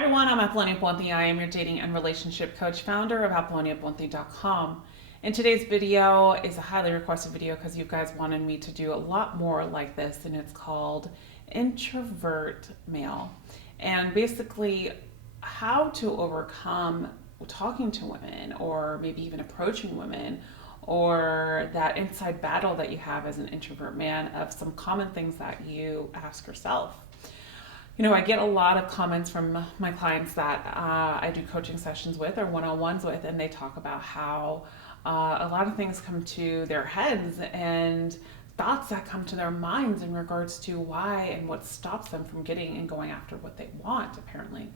everyone, I'm Apollonia Ponti. I am your dating and relationship coach, founder of ApolloniaPonti.com. And today's video is a highly requested video because you guys wanted me to do a lot more like this, and it's called Introvert Male. And basically, how to overcome talking to women, or maybe even approaching women, or that inside battle that you have as an introvert man of some common things that you ask yourself. You know, I get a lot of comments from my clients that I do coaching sessions with or one-on-ones with, and they talk about how a lot of things come to their heads and thoughts that come to their minds in regards to why and what stops them from getting and going after what they want, apparently.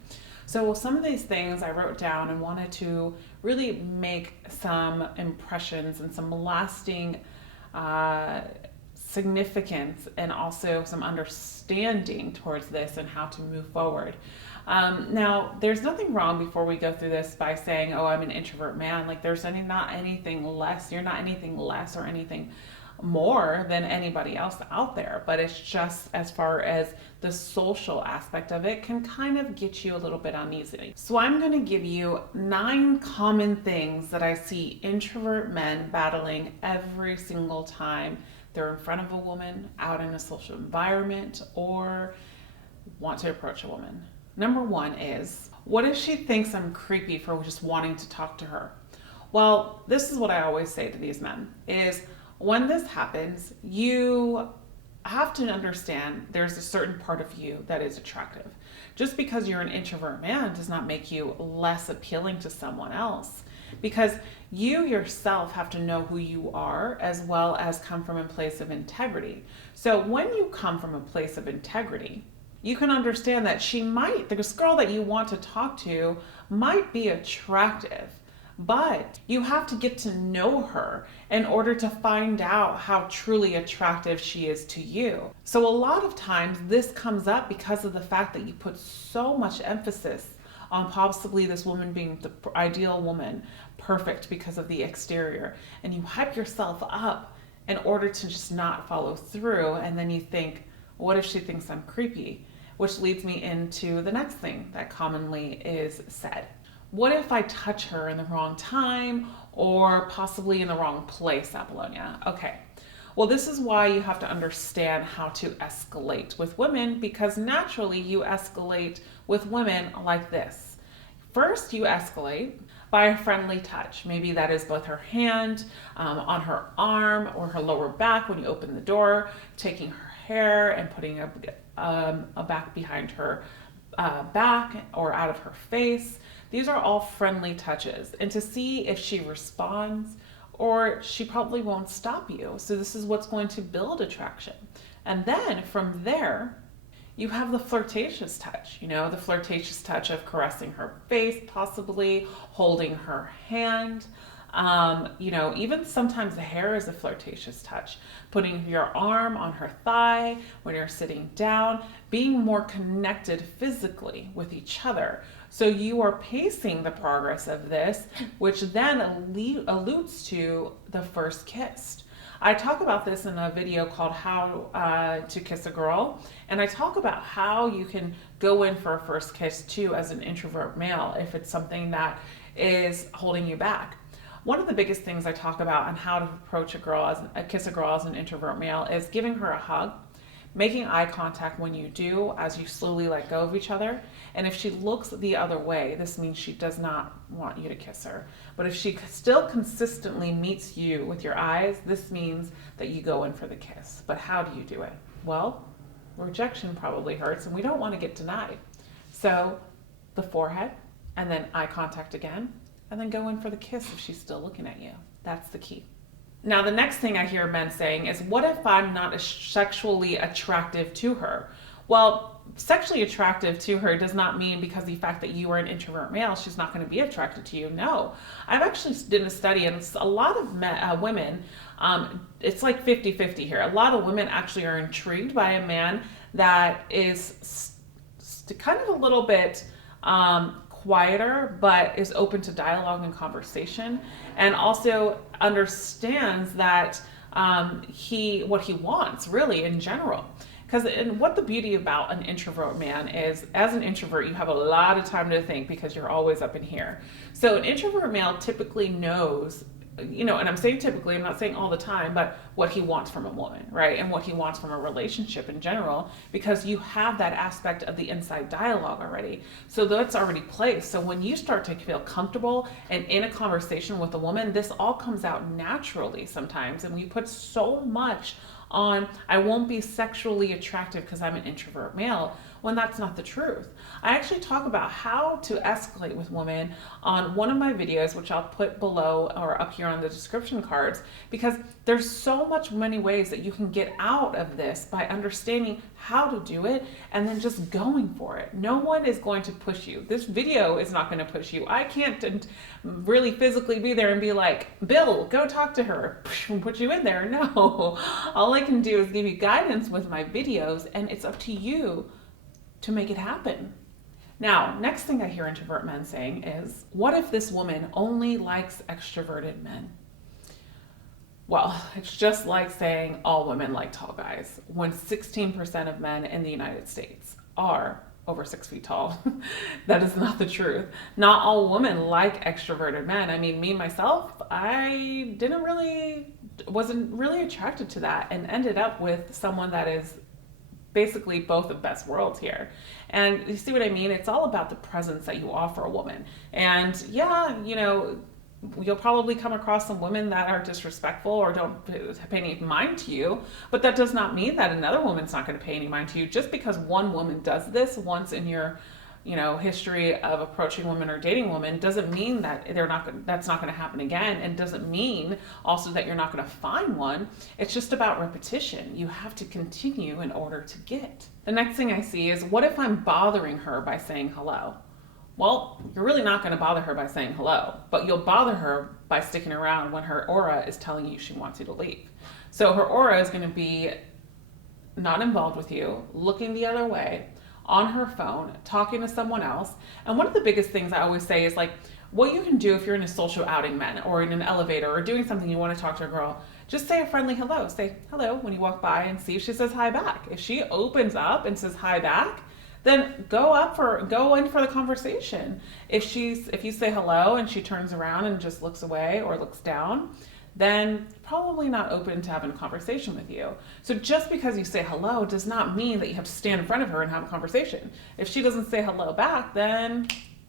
So some of these things I wrote down and wanted to really make some impressions and some lasting significance and also some understanding towards this and how to move forward. Now, there's nothing wrong before we go through this by saying, oh, I'm an introvert man. Like, there's not anything less. You're not anything less or anything more than anybody else out there. But it's just as far as the social aspect of it can kind of get you a little bit uneasy. So I'm going to give you 9 common things that I see introvert men battling every single time they're in front of a woman, out in a social environment, or want to approach a woman. Number 1 is, what if she thinks I'm creepy for just wanting to talk to her? Well, this is what I always say to these men, is when this happens, you have to understand there's a certain part of you that is attractive. Just because you're an introvert man does not make you less appealing to someone else, because you yourself have to know who you are as well as come from a place of integrity. So when you come from a place of integrity, you can understand that this girl that you want to talk to might be attractive, but you have to get to know her in order to find out how truly attractive she is to you. So a lot of times this comes up because of the fact that you put so much emphasis on possibly this woman being the ideal woman, perfect because of the exterior, and you hype yourself up in order to just not follow through, and then you think, what if she thinks I'm creepy? Which leads me into the next thing that commonly is said. What if I touch her in the wrong time or possibly in the wrong place, Apollonia? Okay. Well, this is why you have to understand how to escalate with women, because naturally you escalate with women like this. First, you escalate by a friendly touch. Maybe that is both her hand on her arm or her lower back when you open the door, taking her hair and putting a back behind her back or out of her face. These are all friendly touches, and to see if she responds, or she probably won't stop you. So this is what's going to build attraction. And then from there, you have the flirtatious touch, the flirtatious touch of caressing her face, possibly holding her hand. Even sometimes the hair is a flirtatious touch. Putting your arm on her thigh when you're sitting down, being more connected physically with each other. So you are pacing the progress of this, which then alludes to the first kiss. I talk about this in a video called How to Kiss a Girl, and I talk about how you can go in for a first kiss too as an introvert male if it's something that is holding you back. One of the biggest things I talk about on how to approach kiss a girl as an introvert male is giving her a hug, making eye contact when you do as you slowly let go of each other. And if she looks the other way, this means she does not want you to kiss her. But if she still consistently meets you with your eyes, this means that you go in for the kiss. But how do you do it? Well, rejection probably hurts, and we don't want to get denied. So the forehead, and then eye contact again, and then go in for the kiss if she's still looking at you. That's the key. Now, the next thing I hear men saying is, what if I'm not sexually attractive to her? Well, sexually attractive to her does not mean because the fact that you are an introvert male, she's not going to be attracted to you. No. I've actually did a study, and it's a lot of women, it's like 50-50 here. A lot of women actually are intrigued by a man that is kind of a little bit quieter, but is open to dialogue and conversation, and also understands that what he wants really in general. Because what the beauty about an introvert man is, as an introvert, you have a lot of time to think because you're always up in here. So an introvert male typically knows, and I'm saying typically, I'm not saying all the time, but what he wants from a woman, right? And what he wants from a relationship in general, because you have that aspect of the inside dialogue already. So that's already placed. So when you start to feel comfortable and in a conversation with a woman, this all comes out naturally sometimes. And we put so much on, I won't be sexually attractive because I'm an introvert male, when that's not the truth. I actually talk about how to escalate with women on one of my videos, which I'll put below or up here on the description cards, because there's so many ways that you can get out of this by understanding how to do it and then just going for it. No one is going to push you. This video is not going to push you. I can't really physically be there and be like, Bill, go talk to her, and put you in there. No, all I can do is give you guidance with my videos, and it's up to you to make it happen. Now, next thing I hear introvert men saying is, what if this woman only likes extroverted men? Well, it's just like saying all women like tall guys, when 16% of men in the United States are over 6 feet tall. That is not the truth. Not all women like extroverted men. I mean, me, myself, I wasn't really attracted to that, and ended up with someone that is basically both the best worlds here. And you see what I mean? It's all about the presence that you offer a woman. And yeah, you'll probably come across some women that are disrespectful or don't pay any mind to you, but that does not mean that another woman's not going to pay any mind to you. Just because one woman does this once in your history of approaching women or dating women doesn't mean that that's not going to happen again, and doesn't mean also that you're not going to find one. It's just about repetition. You have to continue in order to get. The next thing I see is, what if I'm bothering her by saying hello? Well, you're really not going to bother her by saying hello, but you'll bother her by sticking around when her aura is telling you she wants you to leave. So her aura is going to be not involved with you, looking the other way, on her phone, talking to someone else. And one of the biggest things I always say is, like, what you can do if you're in a social outing, men, or in an elevator, or doing something you want to talk to a girl, just say a friendly hello. Say hello when you walk by and see if she says hi back. If she opens up and says hi back, then go in for the conversation. If you say hello and she turns around and just looks away or looks down, then probably not open to having a conversation with you. So just because you say hello does not mean that you have to stand in front of her and have a conversation. If she doesn't say hello back, then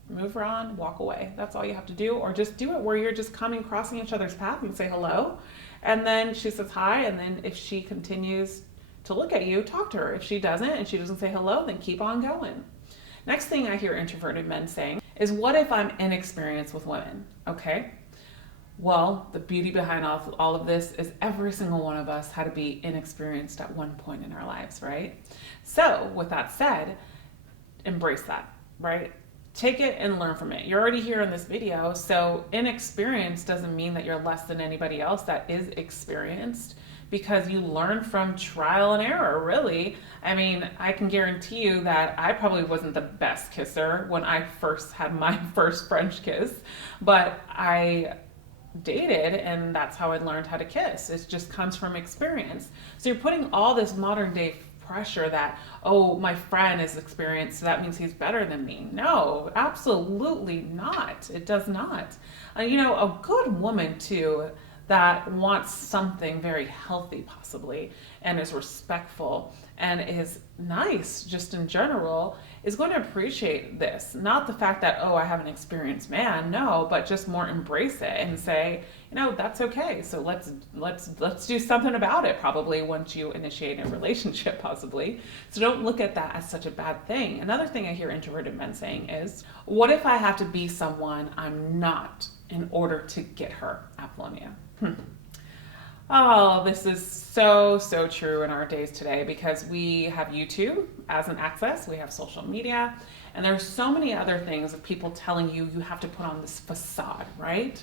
move her on, walk away. That's all you have to do. Or just do it where you're just crossing each other's path and say hello. And then she says hi, and then if she continues to look at you, talk to her. If she doesn't and she doesn't say hello, then keep on going. Next thing I hear introverted men saying is, what if I'm inexperienced with women? Okay. Well, the beauty behind all of this is every single one of us had to be inexperienced at one point in our lives, right? So with that said, embrace that, right? Take it and learn from it. You're already here in this video, so inexperienced doesn't mean that you're less than anybody else that is experienced, because you learn from trial and error, really. I mean, I can guarantee you that I probably wasn't the best kisser when I first had my first French kiss, but I dated, and that's how I learned how to kiss. It just comes from experience. So you're putting all this modern day pressure that, oh, my friend is experienced, so that means he's better than me. No, absolutely not. It does not. A good woman too, that wants something very healthy possibly, and is respectful and is nice just in general, is going to appreciate this. Not the fact that, oh, I have an experienced man, no, but just more embrace it and say, that's okay. So let's do something about it, probably once you initiate a relationship possibly. So don't look at that as such a bad thing. Another thing I hear introverted men saying is, what if I have to be someone I'm not in order to get her? Apollonia. Oh, this is so true in our days today, because we have YouTube as an access, we have social media, and there's so many other things of people telling you have to put on this facade, right?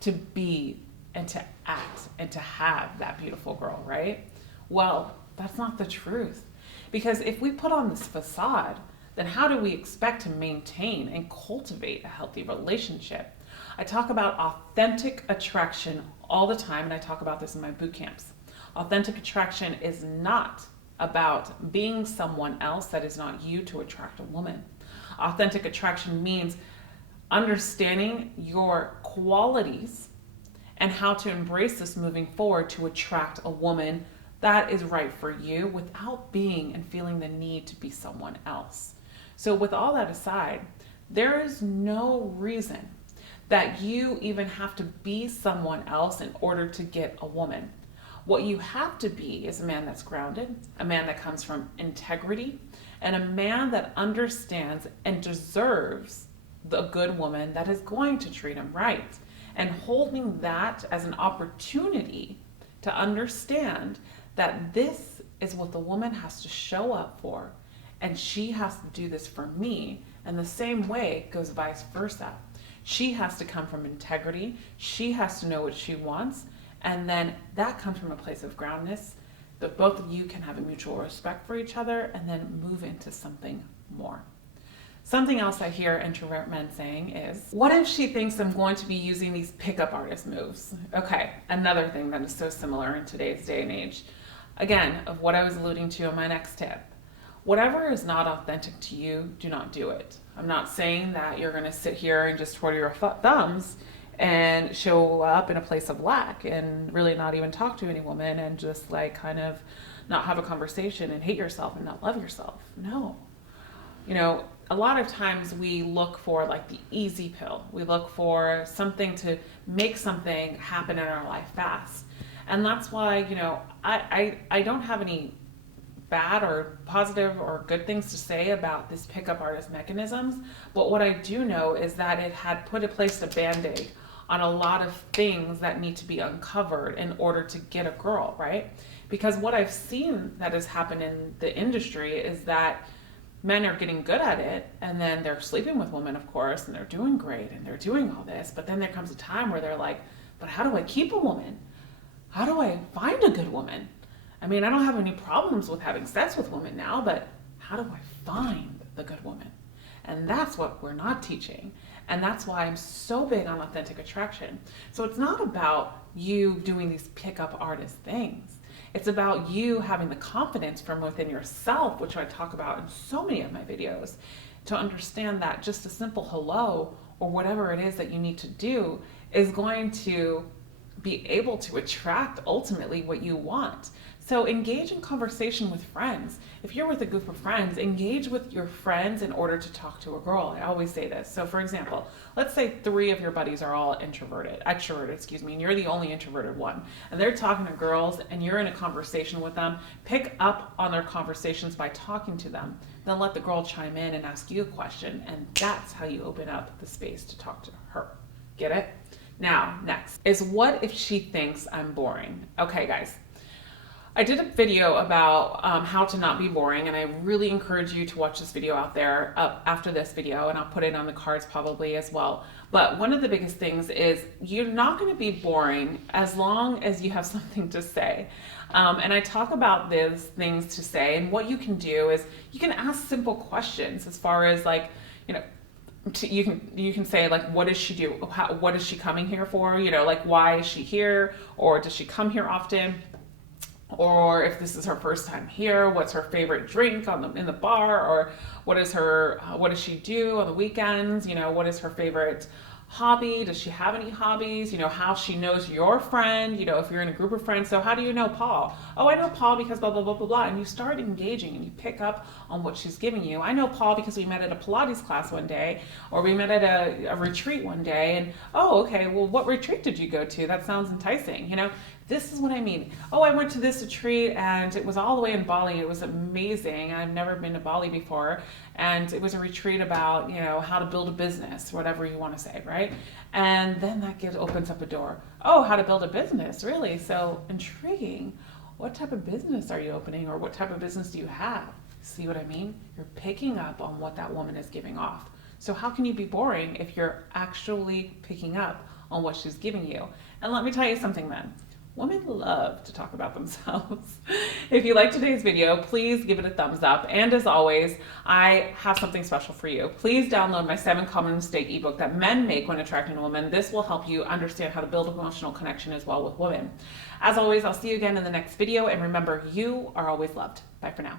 To be and to act and to have that beautiful girl, right? Well, that's not the truth. Because if we put on this facade, then how do we expect to maintain and cultivate a healthy relationship? I talk about authentic attraction all the time, and I talk about this in my boot camps. Authentic attraction is not about being someone else that is not you to attract a woman. Authentic attraction means understanding your qualities and how to embrace this moving forward to attract a woman that is right for you without being and feeling the need to be someone else. So with all that aside, there is no reason that you even have to be someone else in order to get a woman. What you have to be is a man that's grounded, a man that comes from integrity, and a man that understands and deserves the good woman that is going to treat him right. And holding that as an opportunity to understand that this is what the woman has to show up for, and she has to do this for me, and the same way goes vice versa. She has to come from integrity, she has to know what she wants, and then that comes from a place of groundness, that both of you can have a mutual respect for each other and then move into something more. Something else I hear introvert men saying is, what if she thinks I'm going to be using these pickup artist moves? Okay, another thing that is so similar in today's day and age. Again, of what I was alluding to in my next tip. Whatever is not authentic to you, do not do it. I'm not saying that you're going to sit here and just twiddle your thumbs and show up in a place of lack and really not even talk to any woman and just like kind of not have a conversation and hate yourself and not love yourself. No. You know, a lot of times we look for like the easy pill. We look for something to make something happen in our life fast. And that's why, you know, I don't have any bad or positive or good things to say about this pickup artist mechanisms. But what I do know is that it had put in place a band-aid on a lot of things that need to be uncovered in order to get a girl, right? Because what I've seen that has happened in the industry is that men are getting good at it, and then they're sleeping with women, of course, and they're doing great and they're doing all this, but then there comes a time where they're like, but how do I keep a woman? How do I find a good woman? I mean, I don't have any problems with having sex with women now, but how do I find the good woman? And that's what we're not teaching. And that's why I'm so big on authentic attraction. So it's not about you doing these pickup artist things. It's about you having the confidence from within yourself, which I talk about in so many of my videos, to understand that just a simple hello or whatever it is that you need to do is going to be able to attract ultimately what you want. So engage in conversation with friends. If you're with a group of friends, engage with your friends in order to talk to a girl. I always say this. So for example, let's say 3 of your buddies are all extroverted, and you're the only introverted one. And they're talking to girls and you're in a conversation with them. Pick up on their conversations by talking to them. Then let the girl chime in and ask you a question. And that's how you open up the space to talk to her. Get it? Now, next is what if she thinks I'm boring? Okay, guys. I did a video about how to not be boring, and I really encourage you to watch this video out there after this video, and I'll put it on the cards probably as well. But one of the biggest things is you're not going to be boring as long as you have something to say. And I talk about these things to say, and what you can do is you can ask simple questions as far as like, you know, you can say like, what does she do? What is she coming here for? You know, like, why is she here? Or does she come here often? Or if this is her first time here, what's her favorite drink in the bar? Or what does she do on the weekends? You know, what is her favorite hobby? Does she have any hobbies? You know, how she knows your friend, you know, if you're in a group of friends. So how do you know Paul? Oh, I know Paul because blah, blah, blah, blah, blah. And you start engaging and you pick up on what she's giving you. I know Paul because we met at a Pilates class one day, or we met at a retreat one day. And, oh, okay, well, what retreat did you go to? That sounds enticing. You know, this is what I mean. Oh, I went to this retreat and it was all the way in Bali. It was amazing. I've never been to Bali before. And it was a retreat about, you know, how to build a business, whatever you want to say, right? And then that opens up a door. Oh, how to build a business, really? So intriguing. What type of business are you opening, or what type of business do you have? See what I mean? You're picking up on what that woman is giving off. So how can you be boring if you're actually picking up on what she's giving you? And let me tell you something then. Women love to talk about themselves. If you like today's video, please give it a thumbs up. And as always, I have something special for you. Please download my 7 Common Mistake ebook that men make when attracting a woman. This will help you understand how to build emotional connection as well with women. As always, I'll see you again in the next video. And remember, you are always loved. Bye for now.